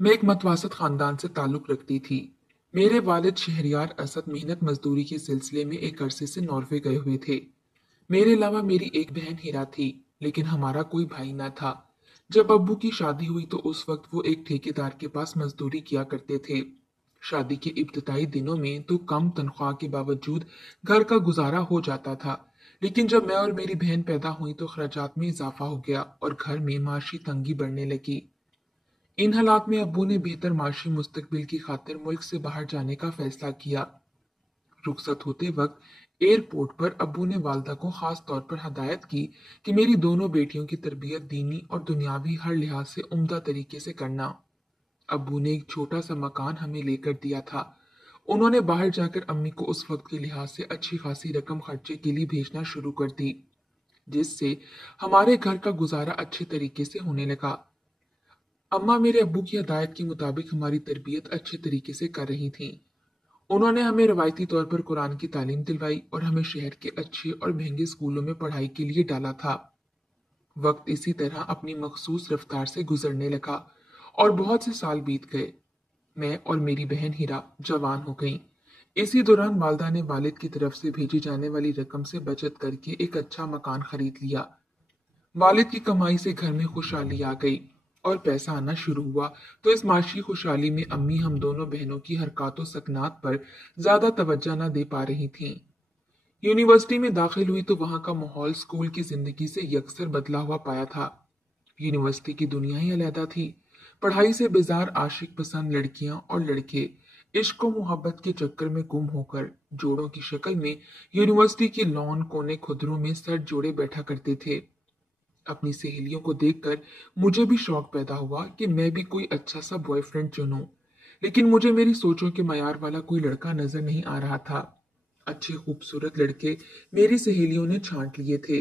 मैं एक मतवासत खानदान से ताल्लुक रखती थी। मेरे वालिद शहरयार असद मेहनत मजदूरी के सिलसिले में एक अरसे से नॉर्वे गए हुए थे। मेरे अलावा मेरी एक बहन हीरा थी, लेकिन हमारा कोई भाई न था। जब अब्बू की शादी हुई तो उस वक्त वो एक ठेकेदार के पास मजदूरी किया करते थे। शादी के इब्तिदाई दिनों में तो कम तनख्वाह के बावजूद घर का गुजारा हो जाता था, लेकिन जब मैं और मेरी बहन पैदा हुई तो खर्चात में इजाफा हो गया और घर में माशी तंगी बढ़ने लगी। इन हालात में अब्बू ने बेहतर माशी मुस्तकबिल की खातिर मुल्क से बाहर जाने का फैसला किया। रुखसत होते वक्त एयरपोर्ट पर अब्बू ने वालदा को खास तौर पर हदायत की कि मेरी दोनों बेटियों की तरबियत दीनी और दुनियावी हर लिहाज से उम्दा तरीके से करना। अब्बू ने एक छोटा सा मकान हमें लेकर दिया था। उन्होंने बाहर जाकर अम्मी को उस वक्त के लिहाज से अच्छी खासी रकम खर्चे के लिए भेजना शुरू कर दी, जिससे हमारे घर का गुजारा अच्छे तरीके से होने लगा। अम्मा मेरे अब्बू की हदायत के मुताबिक हमारी तरबियत अच्छे तरीके से कर रही थीं। उन्होंने हमें रवायती तौर पर कुरान की तालीम दिलवाई और हमें शहर के अच्छे और महंगे स्कूलों में पढ़ाई के लिए डाला था। वक्त इसी तरह अपनी मखसूस रफ्तार से गुजरने लगा और बहुत से साल बीत गए। मैं और मेरी बहन हीरा जवान हो गईं। इसी दौरान वालदा ने वालिद की तरफ से भेजी जाने वाली रकम से बचत करके एक अच्छा मकान खरीद लिया। वालिद की कमाई से घर में खुशहाली आ गई और पैसा आना शुरू हुआ, तो इस माशी खुशहाली में अम्मी हम दोनों बहनों की हरकत सकनात पर ज्यादा तवज्जो न दे पा रही थीं। यूनिवर्सिटी में दाखिल हुई तो वहां का माहौल स्कूल की जिंदगी से यकसर बदला हुआ पाया था। यूनिवर्सिटी की दुनिया ही अलहदा थी। पढ़ाई से बेजार आशिक पसंद लड़कियां और लड़के इश्क और मोहब्बत के चक्कर में गुम होकर जोड़ों की शक्ल में यूनिवर्सिटी के लॉन कोने खुदरों में सर जोड़े बैठा करते थे। अपनी सहेलियों को देखकर मुझे भी शौक पैदा हुआ कि मैं भी कोई अच्छा सा बॉयफ्रेंड चुनूं, लेकिन मुझे मेरी सोचों के मयार वाला कोई लड़का नजर नहीं आ रहा था। अच्छे खूबसूरत लड़के मेरी सहेलियों ने छांट लिए थे।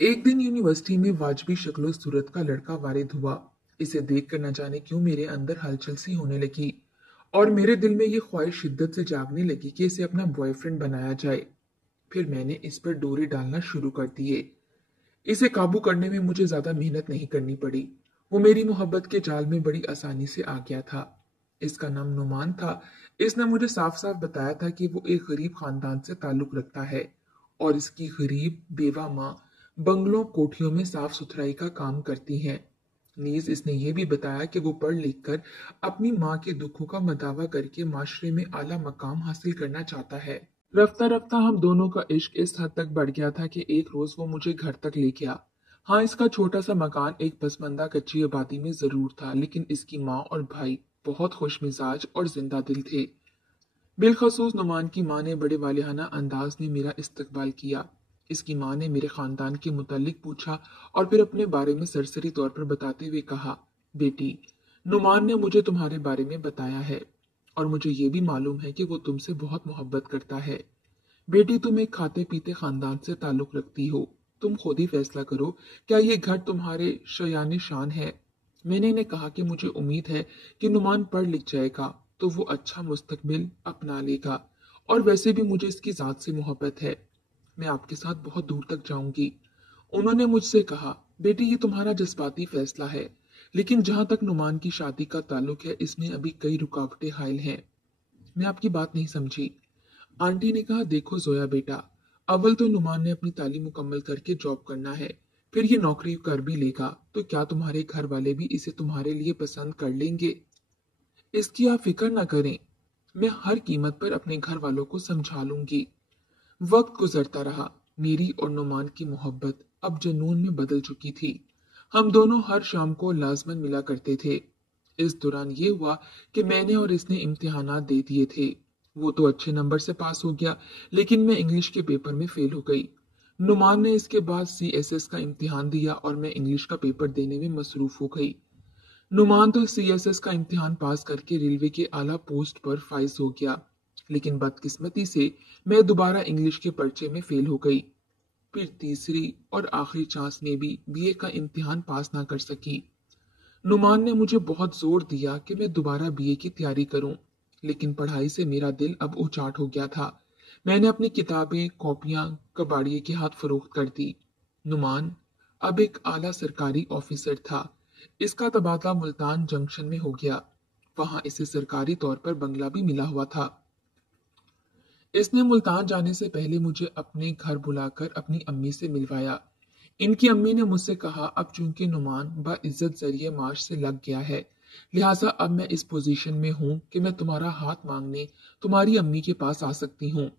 एक दिन यूनिवर्सिटी में वाजबी शक्लो सूरत का लड़का वारिद हुआ। इसे देखकर न जाने क्यों मेरे अंदर हलचल सी होने लगी और मेरे दिल में ये ख्वाहिश शिद्दत से जागने लगी कि इसे अपना बॉयफ्रेंड बनाया जाए। फिर मैंने इस पर डोरे डालना शुरू कर दिए। इसे काबू करने में मुझे ज्यादा मेहनत नहीं करनी पड़ी। वो मेरी मोहब्बत के जाल में बड़ी आसानी से आ गया था। इसका नाम नुमान था। इसने मुझे साफ साफ बताया था कि वो एक गरीब खानदान से ताल्लुक रखता है और इसकी गरीब बेवा माँ बंगलों कोठियों में साफ सुथराई का काम करती हैं। नीज इसने ये भी बताया कि वो पढ़ लिख कर अपनी माँ के दुखों का मदावा करके माशरे में आला मकाम हासिल करना चाहता है। रफ्ता रफ्ता हम दोनों का इश्क इस हद तक बढ़ गया था कि एक रोज वो मुझे घर तक ले गया। हाँ, इसका छोटा सा मकान एक पसमंदा कच्ची आबादी में जरूर था, लेकिन इसकी माँ और भाई बहुत खुश मिजाज और जिंदा दिल थे। बिलखसूस नुमान की माँ ने बड़े वालिहाना अंदाज में मेरा इस्तकबाल किया। इसकी माँ ने मेरे खानदान के मुतालिक पूछा और फिर अपने बारे में सरसरी तौर पर बताते हुए कहा, बेटी, नुमान ने मुझे तुम्हारे बारे में बताया है और मुझे ये भी मालूम है कि वो तुमसे बहुत मोहब्बत करता है। बेटी, तुम एक खाते पीते खानदान से ताल्लुक रखती हो। तुम खुद ही फैसला करो, क्या ये घर तुम्हारे शयान शान है। मैंने इन्हें कहा कि मुझे उम्मीद है कि नुमान पढ़ लिख जाएगा तो वो अच्छा मुस्तकबिल अपना लेगा, और वैसे भी मुझे इसकी जात से मोहब्बत है। मैं आपके साथ बहुत दूर तक जाऊंगी। उन्होंने मुझसे कहा, बेटी, ये तुम्हारा जज्बाती फैसला है, लेकिन जहां तक नुमान की शादी का ताल्लुक है इसमें अभी कई रुकावटें हायल हैं। मैं आपकी बात नहीं समझी। आंटी ने कहा, देखो जोया बेटा, अव्वल तो नुमान ने अपनी तालीम मुकम्मल करके जॉब करना है, फिर ये नौकरी कर भी लेगा तो क्या तुम्हारे घर वाले भी इसे तुम्हारे लिए पसंद कर लेंगे? इसकी आप फिक्र ना करें, मैं हर कीमत पर अपने घर वालों को समझा लूंगी। वक्त गुजरता रहा। मेरी और नुमान की मोहब्बत अब जुनून में बदल चुकी थी। हम दोनों हर शाम को लाजमन मिला करते थे। इस दौरान ये हुआ कि मैंने और इसने इम्तिहानात दे दिए थे। वो तो अच्छे नंबर से पास हो गया, लेकिन मैं इंग्लिश के पेपर में फेल हो गई। नुमान ने इसके बाद CSS का इम्तिहान दिया और मैं इंग्लिश का पेपर देने में मसरूफ हो गई। नुमान तो CSS का इम्तिहान पास करके रेलवे के आला पोस्ट पर फाइज हो गया, लेकिन बदकिस्मती से मैं दोबारा इंग्लिश के पर्चे में फेल हो गई। फिर तीसरी और आखिरी चांस में भी BA का इम्तिहान पास ना कर सकी। नुमान ने मुझे बहुत जोर दिया कि मैं दोबारा BA की तैयारी करूं, लेकिन पढ़ाई से मेरा दिल अब उचाट हो गया था। मैंने अपनी किताबें कॉपियां कबाड़िए के हाथ फरोख्त कर दी। नुमान अब एक आला सरकारी ऑफिसर था। इसका तबादला मुल्तान जंक्शन में हो गया। वहां इसे सरकारी तौर पर बंगला भी मिला हुआ था। इसने मुल्तान जाने से पहले मुझे अपने घर बुलाकर अपनी अम्मी से मिलवाया। इनकी अम्मी ने मुझसे कहा, अब चूंकि नुमान बाइज्जत जरिए मार्च से लग गया है, लिहाजा अब मैं इस पोजीशन में हूं कि मैं तुम्हारा हाथ मांगने तुम्हारी अम्मी के पास आ सकती हूँ।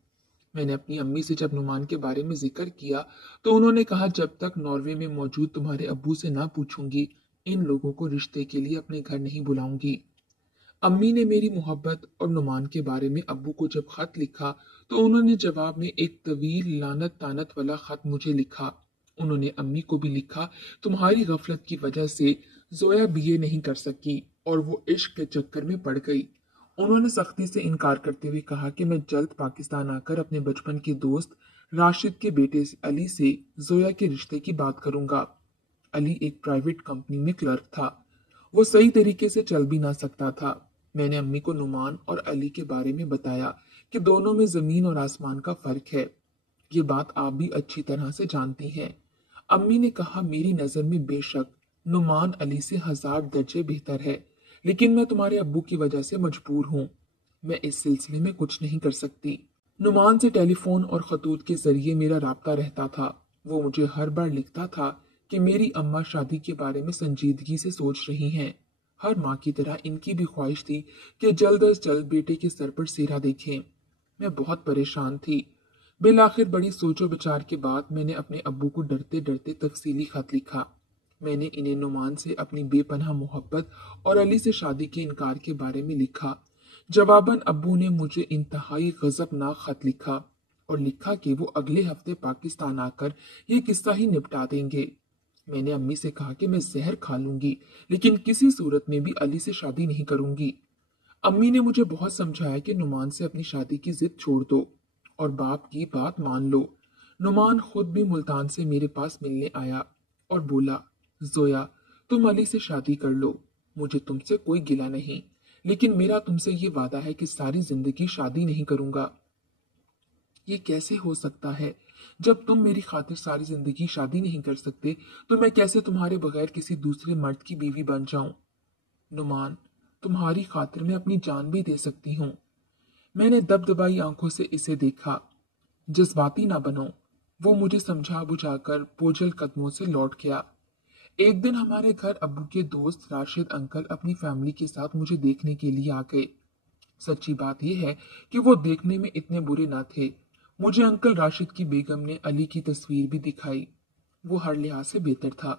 मैंने अपनी अम्मी से जब नुमान के बारे में जिक्र किया तो उन्होंने कहा, जब तक नॉर्वे में मौजूद तुम्हारे अब्बू से ना पूछूंगी, इन लोगों को रिश्ते के लिए अपने घर नहीं बुलाऊंगी। अम्मी ने मेरी मोहब्बत और नुमान के बारे में अब्बू को जब खत लिखा तो उन्होंने जवाब में एक तवील लानत तानत वाला खत मुझे लिखा। उन्होंने अम्मी को भी लिखा, तुम्हारी गफलत की वजह से जोया बीए नहीं कर सकी और वो इश्क के चक्कर में पड़ गई। उन्होंने सख्ती से इनकार करते हुए कहा कि मैं जल्द पाकिस्तान आकर अपने बचपन के दोस्त राशिद के बेटे अली से जोया के रिश्ते की बात करूंगा। अली एक प्राइवेट कंपनी में क्लर्क था। वो सही तरीके से चल भी ना सकता था। मैंने अम्मी को नुमान और अली के बारे में बताया कि दोनों में जमीन और आसमान का फर्क है। ये बात आप भी अच्छी तरह से जानती हैं। अम्मी ने कहा, मेरी नजर में बेशक नुमान अली से 1000 दर्जे बेहतर है, लेकिन मैं तुम्हारे अब्बू की वजह से मजबूर हूँ। मैं इस सिलसिले में कुछ नहीं कर सकती। नुमान से टेलीफोन और खतूत के जरिए मेरा राब्ता रहता था। वो मुझे हर बार लिखता था कि मेरी अम्मा शादी के बारे में संजीदगी से सोच रही हैं। हर माँ की तरह इनकी भी ख्वाहिश थी कि जल्द अज जल्द बेटे के सर पर सेहरा देखें। मैं बहुत परेशान थी। बिलाखिर बड़ी सोचो विचार के बाद मैंने अपने अब्बू को डरते डरते तफसीली खत लिखा। मैंने इन्हें नुमान से अपनी बेपनाह मोहब्बत और अली से शादी के इनकार के बारे में लिखा। जवाबन अब्बू ने मुझे इंतहाई गजबनाक खत लिखा और लिखा कि वो अगले हफ्ते पाकिस्तान आकर ये किस्सा ही निपटा देंगे। मैंने अम्मी से कहा कि मैं जहर खा लूंगी, लेकिन किसी सूरत में भी अली से शादी नहीं करूंगी। अम्मी ने मुझे बहुत समझाया कि नुमान से अपनी शादी की जिद छोड़ दो और बाप की बात मान लो। नुमान खुद भी मुल्तान से मेरे पास मिलने आया और बोला, जोया, तुम अली से शादी कर लो, मुझे तुमसे कोई गिला नहीं, लेकिन मेरा तुमसे ये वादा है कि सारी जिंदगी शादी नहीं करूंगा। ये कैसे हो सकता है? जब तुम मेरी खातिर सारी जिंदगी शादी नहीं कर सकते तो मैं कैसे तुम्हारे बगैर किसी दूसरे मर्द की बीवी बन जाऊं? नुमान, तुम्हारी खातिर मैं अपनी जान भी दे सकती हूँ। मैंने दबदबाई आंखों से इसे देखा। जज्बाती ना बनो। वो मुझे समझा बुझाकर बोझल कदमों से लौट गया। एक दिन हमारे घर अब्बू के दोस्त राशिद अंकल अपनी फैमिली के साथ मुझे देखने के लिए आ गए। सच्ची बात यह है कि वो देखने में इतने बुरे ना थे। मुझे अंकल राशिद की बेगम ने अली की तस्वीर भी दिखाई। वो हर लिहाज से बेहतर था,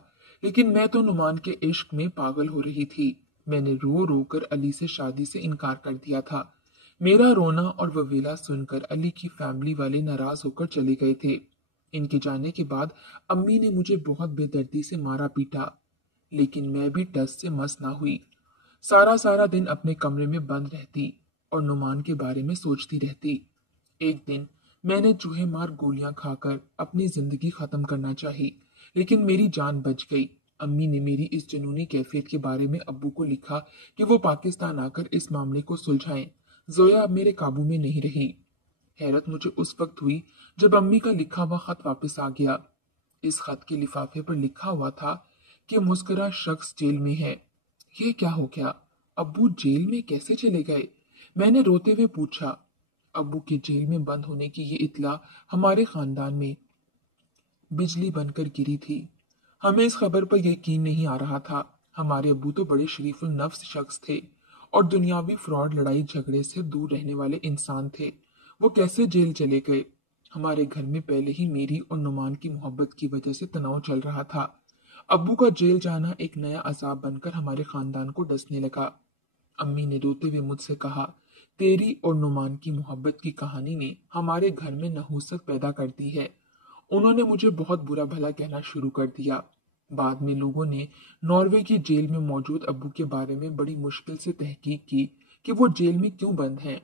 लेकिन मैं तो नुमान के इश्क में पागल हो रही थी। मैंने रो रो कर अली से शादी से इनकार कर दिया था। मेरा रोना और ववेला सुनकर अली की फैमिली वाले नाराज होकर चले गए थे। इनके जाने के बाद अम्मी ने मुझे बहुत बेदर्दी से मारा पीटा, लेकिन मैं भी टस से मस ना हुई। सारा सारा दिन अपने कमरे में बंद रहती और नुमान के बारे में सोचती रहती। एक दिन मैंने चूहे मार गोलियां खाकर अपनी जिंदगी खत्म करना चाही, लेकिन मेरी जान बच गई। अम्मी ने मेरी इस जुनूनी कैफियत के बारे में अब्बू को लिखा कि वो पाकिस्तान आकर इस मामले को सुलझाएं। जोया अब मेरे काबू में नहीं रही। हैरत मुझे उस वक्त हुई जब अम्मी का लिखा हुआ खत वापस आ गया। इस खत के लिफाफे पर लिखा हुआ था कि मुस्कुरा शख्स जेल में है। ये क्या हो गया? अब्बू जेल में कैसे चले गए? मैंने रोते हुए पूछा। अब्बू के जेल में बंद होने की ये इत्ला हमारे खानदान में बिजली बनकर गिरी थी। हमें इस खबर पर यकीन नहीं आ रहा था। हमारे अब्बू तो बड़े शरीफुल नफ्स शख्स थे और दुनियावी फ्रॉड लड़ाई झगड़े से दूर रहने वाले इंसान थे। वो कैसे जेल चले गए? हमारे घर में पहले ही मेरी और नुमान की मोहब्बत की वजह से तनाव चल रहा था। अब्बू का जेल जाना एक नया अजाब बनकर हमारे खानदान को डसने लगा। अम्मी ने रोते हुए मुझसे कहा, तेरी और नुमान की मोहब्बत की कहानी ने हमारे घर में नहूसत पैदा कर दी है। उन्होंने मुझे बहुत बुरा भला कहना शुरू कर दिया। बाद में लोगों ने नॉर्वे की जेल में मौजूद अब्बू के बारे में बड़ी मुश्किल से तहकीक की कि वो जेल में क्यों बंद हैं।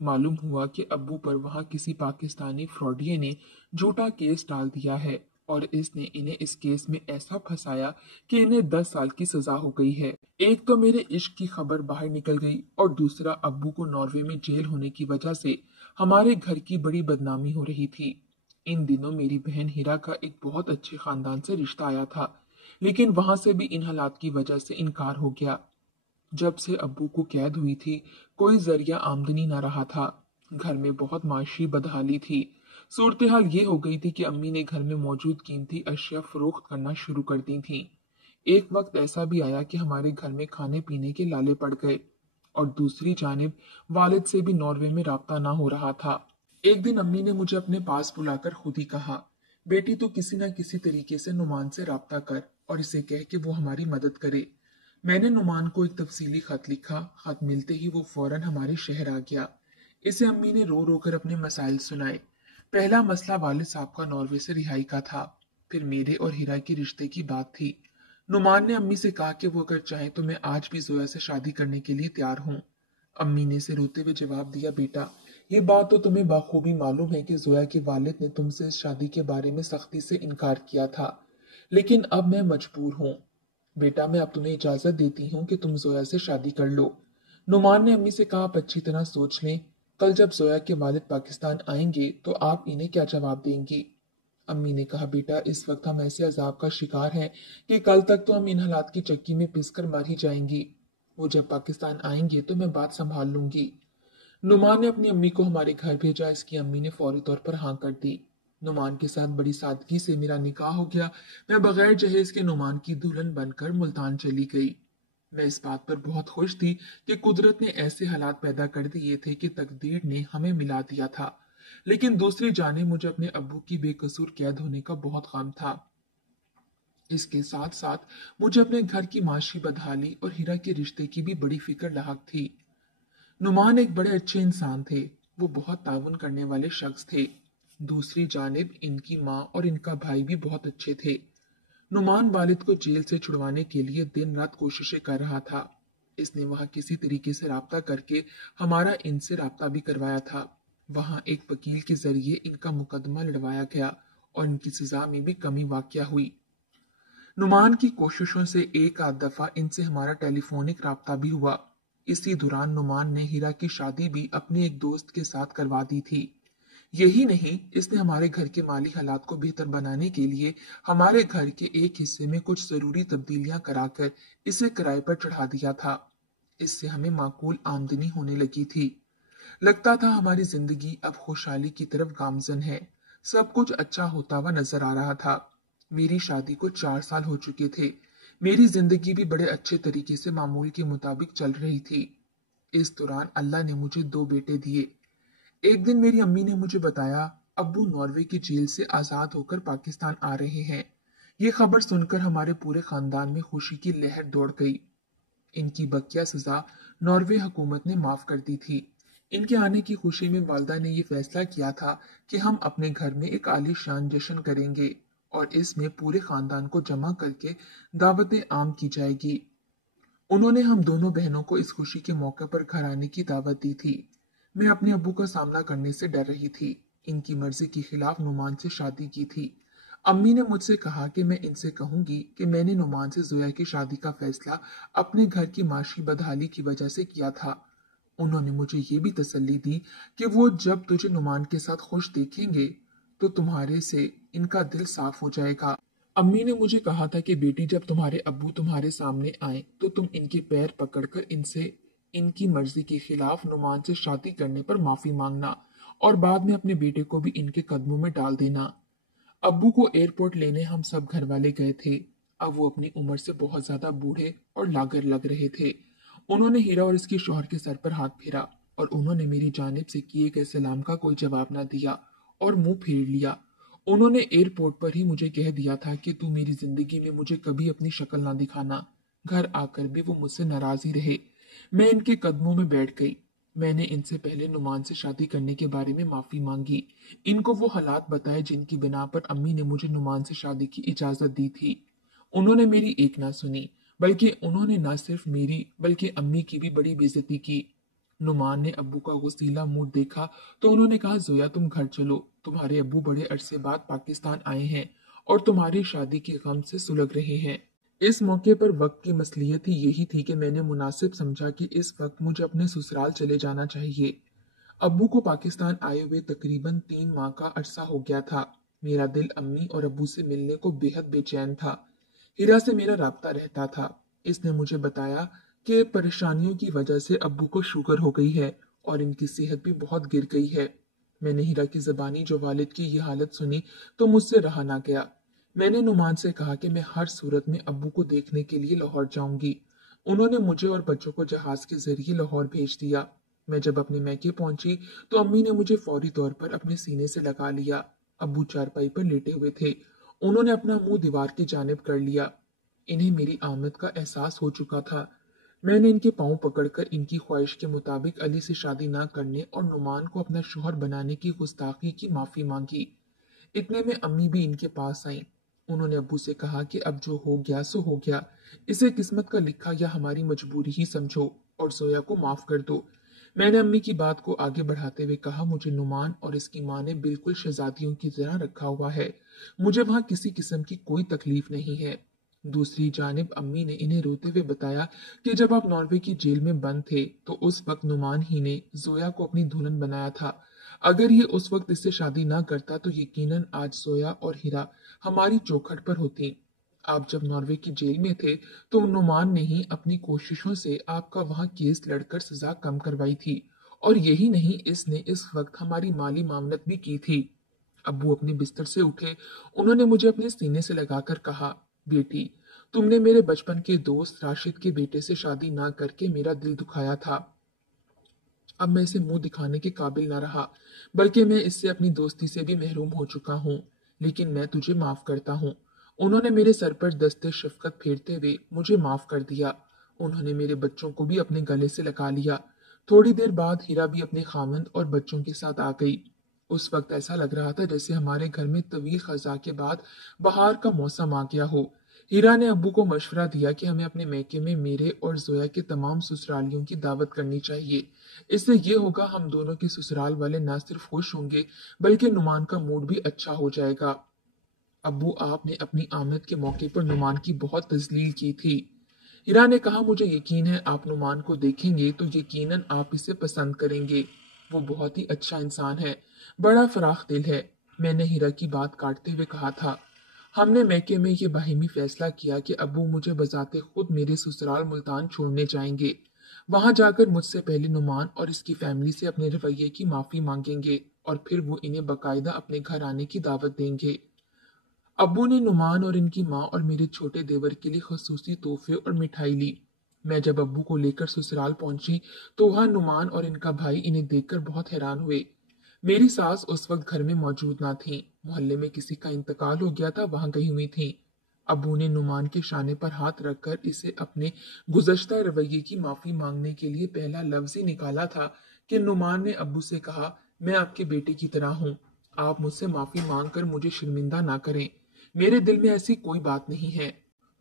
मालूम हुआ कि अब्बू पर वहां किसी पाकिस्तानी फ्रॉडिये ने झूठा केस डाल दिया है और इसने इन्हें इस केस में ऐसा फंसाया कि इन्हें 10 साल की सजा हो गई है। एक तो मेरे इश्क की खबर बाहर निकल गई और दूसरा अब्बू को नॉर्वे में जेल होने की वजह से हमारे घर की बड़ी बदनामी हो रही थी। इन दिनों मेरी बहन हीरा का एक बहुत अच्छे खानदान से रिश्ता आया था, लेकिन वहां से भी इन हालात की वजह से इनकार हो गया। जब से अब्बू को कैद हुई थी, कोई जरिया आमदनी ना रहा था। घर में बहुत माशी बदहाली थी। सूरत हाल ये हो गई थी कि अम्मी ने घर में मौजूद कीमती अशिया फरोख्त करना शुरू कर दी थी। एक वक्त ऐसा भी आया कि हमारे घर में खाने पीने के लाले पड़ गए, और दूसरी जानिब वालिद से भी नॉर्वे में राब्ता ना हो रहा था। एक दिन अम्मी ने मुझे अपने पास बुलाकर खुद ही कहा, बेटी तू किसी न किसी तरीके से नुमान से राब्ता कर और इसे कह कि वो हमारी मदद करे। मैंने नुमान को एक तफसीली खत लिखा। खत मिलते ही वो फौरन हमारे शहर आ गया। इसे अम्मी ने रो रो कर अपने मसाइल सुनाए। पहला मसला वालिद साहब का नॉर्वे से रिहाई का था। फिर मेरे और हीरा के रिश्ते की बात थी। नुमान ने अम्मी से कहा कि वो अगर चाहे तो मैं आज भी जोया से शादी करने के लिए तैयार हूँ। अम्मी ने से रोते हुए जवाब दिया, बेटा ये बात तो तुम्हें बाखूबी मालूम है कि जोया के वालिद ने तुमसे इस शादी के बारे में सख्ती से इनकार किया था, लेकिन अब मैं मजबूर हूँ। बेटा मैं अब तुम्हें इजाजत देती हूँ कि तुम जोया से शादी कर लो। नुमान ने अम्मी से कहा, आप अच्छी तरह सोच लें, कल जब जोया के वालिद पाकिस्तान आएंगे तो आप इन्हें क्या जवाब देंगी। अम्मी ने कहा, बेटा इस वक्त हम ऐसे अजाब का शिकार हैं कि कल तक तो हम इन हालात की चक्की में पिसकर मर ही जाएंगी। वो जब पाकिस्तान आएंगे तो मैं बात संभाल लूंगी। नुमान ने अपनी अम्मी को हमारे घर भेजा। इसकी अम्मी ने फौरी तौर पर हाँ कर दी। नुमान के साथ बड़ी सादगी से मेरा निकाह हो गया। मैं बगैर जहेज के नुमान की दुल्हन बनकर मुल्तान चली गई। मैं इस बात पर बहुत खुश थी कि कुदरत ने ऐसे हालात पैदा कर दिए थे कि तकदीर ने हमें मिला दिया था। लेकिन दूसरी जाने मुझे अपने अब्बू की बेकसूर कैद होने का बहुत गम था। इसके साथ साथ मुझे अपने घर की माशी बदहाली और हीरा के रिश्ते की भी बड़ी फिक्र लाहक थी। नुमान एक बड़े अच्छे इंसान थे। वो बहुत ताउन करने वाले शख्स थे। दूसरी जानिब इनकी माँ और इनका भाई भी बहुत अच्छे थे। नुमान वालिद को जेल से छुड़वाने के लिए दिन रात कोशिशें कर रहा था। इसने वहां किसी तरीके से राब्ता करके हमारा इनसे राब्ता भी करवाया था। वहां एक वकील के जरिए इनका मुकदमा लड़वाया गया और इनकी सजा में भी कमी वाक़या हुई। नुमान की कोशिशों से एक आध दफा इनसे हमारा टेलीफोनिक राब्ता भी हुआ। इसी दौरान नुमान ने हीरा की शादी भी अपने एक दोस्त के साथ करवा दी थी। यही नहीं, इसने हमारे घर के माली हालात को बेहतर बनाने के लिए हमारे घर के एक हिस्से में कुछ जरूरी तब्दीलियां कराकर इसे किराए पर चढ़ा दिया था। इससे हमें माकूल आमदनी होने लगी थी। लगता था हमारी जिंदगी अब खुशहाली की तरफ गामजन है। सब कुछ अच्छा होता हुआ नजर आ रहा था। मेरी शादी को 4 साल हो चुके थे। मेरी जिंदगी भी बड़े अच्छे तरीके से मामूल के मुताबिक चल रही थी। इस दौरान अल्लाह ने मुझे 2 बेटे दिए। एक दिन मेरी अम्मी ने मुझे बताया, अब्बू नॉर्वे की जेल से आजाद होकर पाकिस्तान आ रहे हैं। ये खबर सुनकर हमारे पूरे खानदान में खुशी की लहर दौड़ गई। इनकी बकिया सजा नॉर्वे हुकूमत ने माफ कर दी थी। इनके आने की खुशी में वालदा ने यह फैसला किया था कि हम अपने घर में एक आलीशान जश्न करेंगे और इसमें पूरे खानदान को जमा करके दावत आम की जाएगी। उन्होंने हम दोनों बहनों को इस खुशी के मौके पर घर आने की दावत दी थी। मैं अपने अब्बू का सामना करने से डर रही थी। इनकी मर्जी के खिलाफ नुमान से शादी की थी। अम्मी ने मुझसे कहा कि मैं इनसे कहूंगी कि मैंने नुमान से जोया की शादी का फैसला अपने घर की माशी बदहाली की वजह से किया था। उन्होंने मुझे ये भी तसल्ली दी कि वो जब तुझे नुमान के साथ खुश देखेंगे तो तुम्हारे से इनका दिल साफ हो जाएगा। अम्मी ने मुझे कहा था कि बेटी जब तुम्हारे अब्बू तुम्हारे सामने आए तो तुम इनके पैर पकड़कर इनसे इनकी मर्जी के खिलाफ नुमान से शादी करने पर माफी मांगना और बाद में अपने बेटे को भी इनके कदमों में डाल देना। अब्बू को एयरपोर्ट लेने हम सब घर वाले गए थे। अब वो अपनी उम्र से बहुत ज्यादा बूढ़े और लागर लग रहे थे। उन्होंने हीरा और इसके शौहर के सर पर हाथ फेरा और उन्होंने मेरी जानिब से किए गए सलाम का कोई जवाब ना दिया और मुंह फेर लिया। उन्होंने एयरपोर्ट पर ही मुझे कह दिया था कि तू मेरी जिंदगी में मुझे कभी अपनी शक्ल ना दिखाना। घर आकर भी वो मुझसे नाराज ही रहे। मैं इनके कदमों में बैठ गई। मैंने इनसे पहले नुमान से शादी करने के बारे में माफी मांगी। इनको वो हालात बताए जिनकी बिना पर अम्मी ने मुझे नुमान से शादी की इजाजत दी थी। उन्होंने मेरी एक ना सुनी, बल्कि उन्होंने न सिर्फ मेरी बल्कि अम्मी की भी बड़ी बेइज्जती की। नुमान ने अब्बू का गुस्सीला मुंह देखा तो उन्होंने कहा, जोया तुम घर चलो, तुम्हारे अब्बू बड़े अरसे बाद पाकिस्तान आए हैं और तुम्हारी शादी के गम से सुलग रहे हैं। इस मौके पर वक्त की मसलियत ही यही थी कि मैंने मुनासिब समझा कि इस वक्त मुझे अपने ससुराल चले जाना चाहिए। अब्बू को पाकिस्तान आए हुए तकरीबन 3 माह का अरसा हो गया था। मेरा दिल अम्मी और अब्बू से मिलने को बेहद बेचैन था। हीरा से मेरा राब्ता रहता था। इसने मुझे बताया कि परेशानियों की वजह से अब्बू को शुगर हो गई है और इनकी सेहत भी बहुत गिर गई है। मैंने हीरा की ज़बानी जो वालिद की ये हालत सुनी तो मुझसे रहा ना गया। मैंने नुमान से कहा कि मैं हर सूरत में अब्बू को देखने के लिए लाहौर जाऊंगी। उन्होंने मुझे और बच्चों को जहाज के जरिए लाहौर भेज दिया। मैं जब अपने मैके पहुंची तो अम्मी ने मुझे फौरी तौर पर अपने सीने से लगा लिया। अब्बू चारपाई पर लेटे हुए थे। उन्होंने अपना मुंह दीवार की जानिब कर लिया। इन्हें मेरी आमद का एहसास हो चुका था। मैंने इनके पांव पकड़कर इनकी ख्वाहिश के मुताबिक अली से शादी ना करने और नुमान को अपना शोहर बनाने की गुस्ताखी की माफी मांगी। इतने में अम्मी भी इनके पास आईं। उन्होंने अब्बू से कहा कि अब जो हो गया सो हो गया, इसे किस्मत का लिखा या हमारी मजबूरी ही समझो और जोया को माफ कर दो। मैंने अम्मी की बात को आगे बढ़ाते हुए कहा, मुझे नुमान और इसकी माँ ने बिल्कुल शहजादियों की तरह रखा हुआ है। मुझे वहां किसी किस्म की कोई तकलीफ नहीं है। दूसरी जानिब अम्मी ने इन्हें रोते हुए बताया कि जब आप नॉर्वे की जेल में बंद थे तो उस वक्त नुमान ही ने जोया को अपनी दुल्हन बनाया था। अगर ये उस वक्त इससे शादी ना करता तो यकीनन आज जोया और हीरा हमारी चौखट पर होती। आप जब नॉर्वे की जेल में थे तो नुमान ने ही अपनी कोशिशों से आपका वहां केस लड़कर सजा कम करवाई थी और यही नहीं, इसने इस वक्त हमारी माली मामलत भी की थी। अब्बू अपने बिस्तर से उठे। उन्होंने मुझे अपने सीने से लगाकर कहा, बेटी, तुमने मेरे बचपन के दोस्त राशिद के बेटे से शादी ना करके मेरा दिल दुखाया था। अब मैं इसे मुंह दिखाने के काबिल न रहा, बल्कि मैं इससे अपनी दोस्ती से भी महरूम हो चुका हूँ। लेकिन मैं तुझे माफ करता हूँ। उन्होंने मेरे सर पर दस्ते शफकत फेरते हुए मुझे माफ कर दिया। उन्होंने मेरे बच्चों को भी अपने गले से लगा लिया। थोड़ी देर बाद हीरा भी अपने खामंद और बच्चों के साथ आ गई। उस वक्त ऐसा लग रहा था जैसे हमारे घर में तवील खजा के बाद बहार का मौसम आ गया हो। हीरा ने अब्बू को मशवरा दिया कि हमें अपने मैके में मेरे और जोया के तमाम ससुरालियों की दावत करनी चाहिए। इससे ये होगा, हम दोनों के ससुराल वाले ना सिर्फ खुश होंगे बल्कि नुमान का मूड भी अच्छा हो जाएगा। अब्बू, आपने अपनी आमद के मौके पर नुमान की बहुत तजलील की थी। हिरा ने कहा, मुझे यकीन है आप नुमान को देखेंगे तो यकीनन आप इसे पसंद करेंगे। वो बहुत ही अच्छा इंसान है, बड़ा फराख दिल है। मैंने हीरा की बात काटते हुए कहा था, हमने मैके में ये बाहिमी फैसला किया कि अब्बू मुझे बजाते खुद मेरे ससुराल मुल्तान छोड़ने जाएंगे। वहां जाकर मुझसे पहले नुमान और इसकी फैमिली से अपने रवैये की माफी मांगेंगे और फिर वो इन्हें बकायदा अपने घर आने की दावत देंगे। अब्बू ने नुमान और इनकी माँ और मेरे छोटे देवर के लिए खसूसी तोहफे और मिठाई ली। मैं जब अब्बू को लेकर ससुराल पहुंची तो वहां नुमान और इनका भाई इन्हें देखकर बहुत हैरान हुए। मेरी सास उस वक्त घर में मौजूद ना थी, मोहल्ले में किसी का इंतकाल हो गया था, वहां गई हुई थी। अब्बू ने नुमान के शाने पर हाथ रखकर इसे अपने गुज़श्ता रवैये की माफी मांगने के लिए पहला लफ्ज ही निकाला था कि नुमान ने अब्बू से कहा, मैं आपके बेटे की तरह हूँ, आप मुझसे माफी मांग कर मुझे शर्मिंदा ना करें, मेरे दिल में ऐसी कोई बात नहीं है।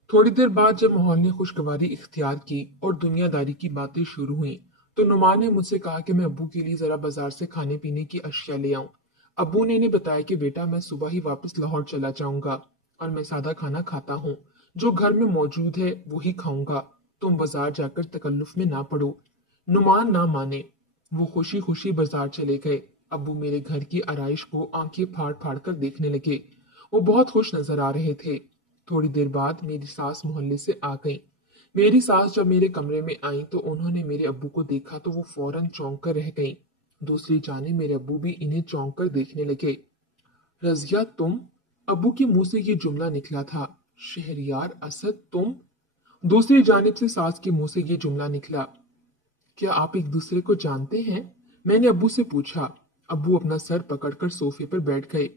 थोड़ी देर बाद जब माहौल ने खुशगवारी इख्तियार की और दुनियादारी की बातें शुरू हुई तो नुमान ने मुझसे कहा कि मैं अब्बू के लिए जरा बाजार से खाने पीने की अशिया ले आऊं। अब्बू ने इन्हें बताया कि बेटा, मैं सुबह ही वापस लाहौर चला जाऊंगा और मैं सादा खाना खाता हूँ, जो घर में मौजूद है वही खाऊंगा। तुम बाजार जाकर तकल्लुफ में ना पड़ो। नुमान ना माने, वो खुशी खुशी बाजार चले गए। अब्बू मेरे घर की आराइश को आंखें फाड़ फाड़ कर देखने लगे। वो बहुत खुश नजर आ रहे थे। थोड़ी देर बाद मेरी सास मोहल्ले से आ गई। मेरी सास जब मेरे कमरे में आई तो उन्होंने मेरे अब्बू को देखा तो वो फौरन चौंक कर रह गईं। दूसरी जाने मेरे अब्बू भी इन्हें चौंक कर देखने लगे। रजिया, तुम? अब्बू के मुंह से ये जुमला निकला था। शहरियार असद, तुम? दूसरी जानिब से सास के मुंह से ये जुमला निकला, क्या आप एक दूसरे को जानते हैं? मैंने अब्बू से पूछा। अब्बू अपना सर पकड़कर सोफे पर बैठ गए।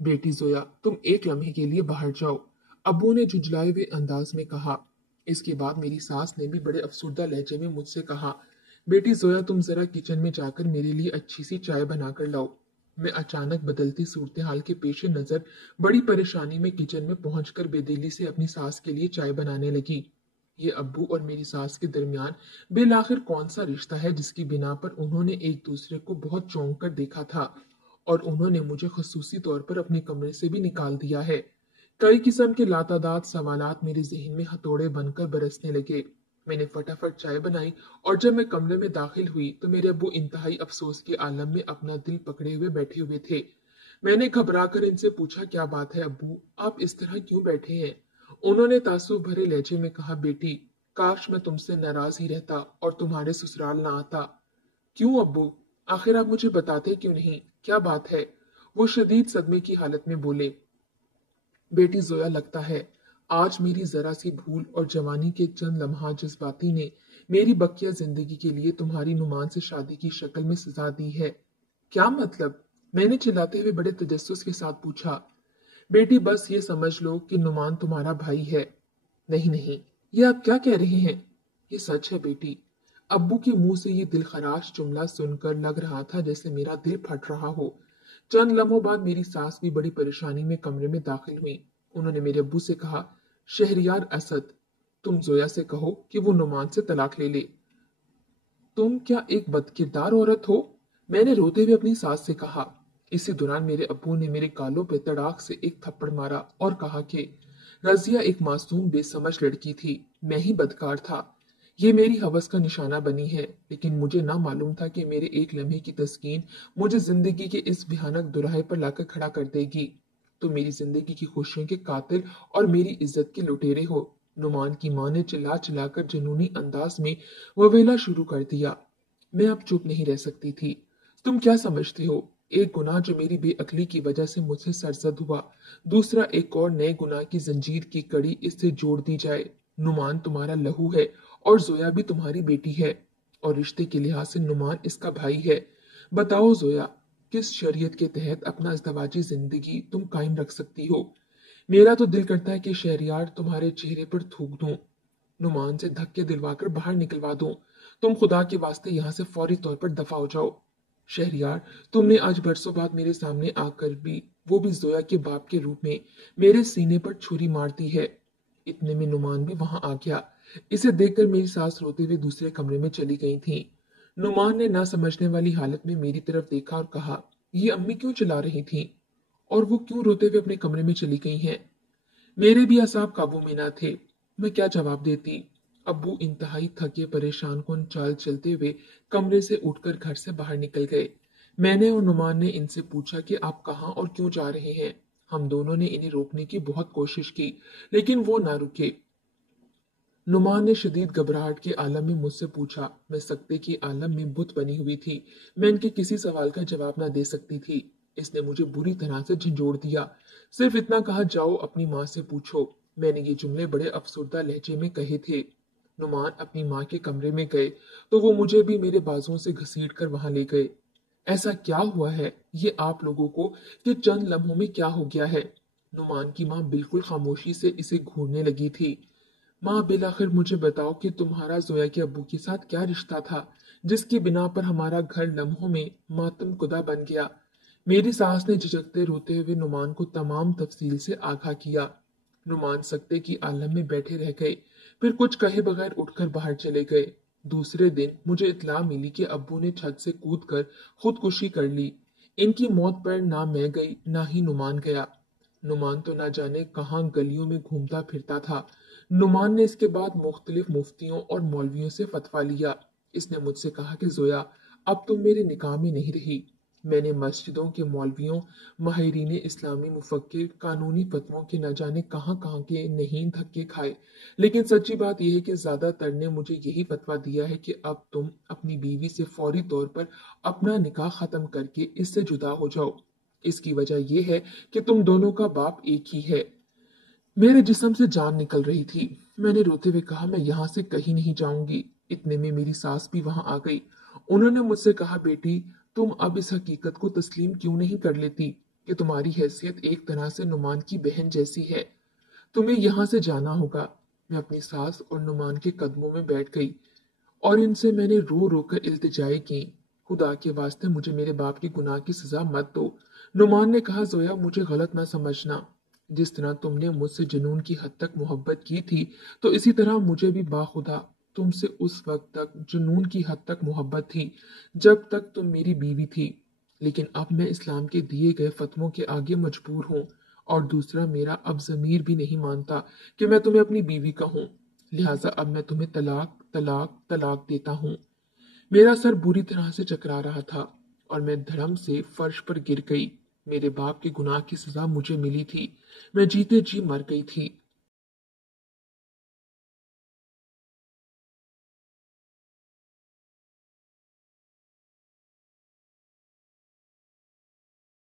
बेटी जोया, तुम एक लम्हे के लिए बाहर जाओ, अब्बू ने झुंझलाए हुए अंदाज में कहा। इसके बाद मेरी सास ने भी बड़े अफसुर्दा लहजे में मुझसे कहा, बेटी जोया, तुम जरा किचन में जाकर मेरे लिए अच्छी सी चाय बनाकर लाओ। मैं अचानक बदलती सूरत हाल के पेश नजर बड़ी परेशानी में किचन में पहुंचकर बेदिली से अपनी सास के लिए चाय बनाने लगी। ये अब्बू और मेरी सास के दरमियान बिलाखिर कौन सा रिश्ता है जिसकी बिना पर उन्होंने एक दूसरे को बहुत चौंक कर देखा था और उन्होंने मुझे खसूसी तौर पर अपने कमरे से भी निकाल दिया है। कई किस्म के लातादाद सवालात मेरे जहन में हथौड़े बनकर बरसने लगे। मैंने फटाफट चाय बनाई और जब मैं कमरे में दाखिल हुई तो मेरे अब्बू इंतहाई अफसोस के आलम में अपना दिल पकड़े हुए बैठे हुए थे। मैंने घबरा कर इनसे पूछा, क्या बात है अब्बू, आप इस तरह क्यों बैठे हैं? उन्होंने तासुब भरे लहजे में कहा, बेटी, काश मैं तुमसे नाराज ही रहता और तुम्हारे ससुराल ना आता। क्यों अब्बू, आखिर आप मुझे बताते क्यों नहीं? क्या बात है? वो शदीद सदमे की हालत में बोले। बेटी जोया, लगता है आज मेरी जरा सी भूल और जवानी के चंद लम्हात जज्बाती ने मेरी बकिया जिंदगी के लिए तुम्हारी नुमान से शादी की शक्ल में सजा दी है। क्या मतलब? मैंने चिल्लाते हुए बड़े तजस्सुस के साथ पूछा। बेटी, बस ये समझ लो कि नुमान तुम्हारा भाई है। नहीं नहीं, ये आप क्या कह रहे हैं? ये सच है बेटी। अब्बू के मुंह से ये दिलखराश जुमला सुनकर लग रहा था जैसे मेरा दिल फट रहा हो। चंद लम्हों बाद मेरी सास भी बड़ी परेशानी में कमरे में दाखिल हुई। उन्होंने मेरे अब्बू से कहा, शहरियार असद, तुम जोया से कहो कि वो नुमान से तलाक ले ले। तुम क्या एक बदकिरदार औरत हो? मैंने रोते हुए अपनी सास से कहा। इसी दौरान मेरे अब्बू ने मेरे गालों पे तड़ाक से एक थप्पड़ मारा और कहा कि रजिया एक मासूम बेसमझ लड़की थी, मैं ही बदकार था। ये मेरी हवस का निशाना बनी है, लेकिन मुझे ना मालूम था कि मेरे एक लम्हे की तस्कीन मुझे जिंदगी के इस भयानक दुराहे पर लाकर खड़ा कर देगी। तुम मेरी जिंदगी की खुशियों के कातिल और मेरी इज्जत के लुटेरे हो। नुमान की मां ने चिल्ला चिल्लाकर जुनूनी अंदाज में ववेला शुरू कर दिया। मैं अब चुप नहीं रह सकती थी। तुम क्या समझते हो? एक गुनाह जो मेरी बेअक्ली की वजह से मुझसे सरजद हुआ, दूसरा एक और नए गुनाह की जंजीर की कड़ी इससे जोड़ दी जाए। नुमान तुम्हारा लहू है और जोया भी तुम्हारी बेटी है, और रिश्ते के लिहाज से नुमान इसका भाई है। बताओ जोया, किस शरीयत के तहत अपना इज़्दवाजी जिंदगी तुम कायम रख सकती हो? मेरा तो दिल करता है कि शहरियार तुम्हारे चेहरे पर थूक दूं, नुमान से धक्के दिलवाकर बाहर निकलवा दूं। तुम खुदा के वास्ते यहाँ से फौरी तौर पर दफा हो जाओ। शहरियार, तुमने आज बरसों बाद मेरे सामने आकर भी, वो भी जोया के बाप के रूप में, मेरे सीने पर छुरी मार दी है। इतने में नुमान भी वहां आ गया। इसे देखकर मेरी सास रोते हुए दूसरे कमरे में चली गई थी। नुमान ने ना समझने वाली हालत में मेरी तरफ देखा और कहा, ये अम्मी क्यों चिल्ला रही थी और वो क्यों रोते हुए अपने कमरे में चली गई हैं? मेरे भी असाब काबू में ना थे। मैं क्या जवाब देती? अब्बू इंतहाई थके परेशान कुन चाल चलते हुए कमरे से उठकर घर से बाहर निकल गए। मैंने और नुमान ने इनसे पूछा कि आप कहाँ और क्यों जा रहे हैं। हम दोनों ने इन्हें रोकने की बहुत कोशिश की, लेकिन वो ना रुके। नुमान ने शदीद घबराहट के आलम में मुझसे पूछा। मैं सकते की आलम में बुत बनी हुई थी। मैं इनके किसी सवाल का जवाब ना दे सकती थी। इसने मुझे बुरी तरह से झंझोड़ दिया। सिर्फ इतना कहा, जाओ अपनी माँ से पूछो। मैंने ये जुमले बड़े अफसुर्दा लहजे में कहे थे। नुमान अपनी माँ के कमरे में गए तो वो मुझे भी मेरे बाजुओं से घसीट कर वहां ले गए। ऐसा क्या हुआ है ये आप लोगों को कि चंद लम्हों में क्या हो गया है? नुमान की माँ बिल्कुल खामोशी से इसे घूरने लगी थी। माँ, बिलाखिर मुझे बताओ कि तुम्हारा जोया के अब्बू के साथ क्या रिश्ता था, जिसकी बिना पर हमारा घर लम्हों में मातम कुदा बन गया। मेरी सास ने झिझकते रोते हुए नुमान को तमाम तफसील से आगाह किया। नुमान सकते की आलम में बैठे रह गए, फिर कुछ कहे बगैर उठकर बाहर चले गए। दूसरे दिन मुझे इत्तला मिली कि अब्बू ने छत से कूदकर खुदकुशी कर ली। इनकी मौत पर ना मैं गई ना ही नुमान गया। नुमान तो ना जाने कहाँ गलियों में घूमता फिरता था। नुमान ने इसके बाद मुख्तलिफ मुफ्तियों और मौलवियों से फतवा लिया। इसने मुझसे कहा कि जोया, अब तुम मेरे निकाह में नहीं रही। मैंने मस्जिदों के मौलवियों, माहिरीन इस्लामी मुफक्किर, कानूनी फतवों के न जाने कहाँ कहाँ के नहीं धक्के खाए, लेकिन सच्ची बात यह है कि ज्यादातर ने मुझे यही फतवा दिया है कि अब तुम अपनी बीवी से फौरी तौर पर अपना निकाह खत्म करके इससे जुदा हो जाओ। इसकी वजह यह है कि तुम दोनों का बाप एक ही है। मेरे जिस्म से जान निकल रही थी। मैंने रोते हुए कहा, मैं यहाँ से कहीं नहीं जाऊंगी। इतने में मेरी सास भी वहां आ गई। उन्होंने मुझसे कहा, बेटी, तुम अब इस हकीकत को तस्लीम क्यों नहीं कर लेती कि तुम्हारी हैसियत एक तरह से नुमान की बहन जैसी है। तुम्हें यहाँ से जाना होगा। मैं अपनी सास और नुमान के कदमों में बैठ गई और इनसे मैंने रो रो कर इल्तिजाएं की। खुदा के वास्ते मुझे मेरे बाप के गुनाह की सजा मत दो। नुमान ने कहा, जोया, मुझे गलत ना समझना। जिस तरह तुमने मुझसे जुनून की हद तक मोहब्बत की थी, तो इसी तरह मुझे भी बाखुदा तुमसे उस वक्त तक जुनून की हद तक मोहब्बत थी जब तक तुम मेरी बीवी थी। लेकिन अब मैं इस्लाम के दिए गए फतवों के आगे मजबूर हूँ, और दूसरा, मेरा अब जमीर भी नहीं मानता कि मैं तुम्हें अपनी बीवी कहूँ। लिहाजा अब मैं तुम्हें तलाक तलाक तलाक देता हूँ। मेरा सर बुरी तरह से चकरा रहा था और मैं धड़म से फर्श पर गिर गई। मेरे बाप के गुनाह की सजा मुझे मिली थी। मैं जीते जी मर गई थी।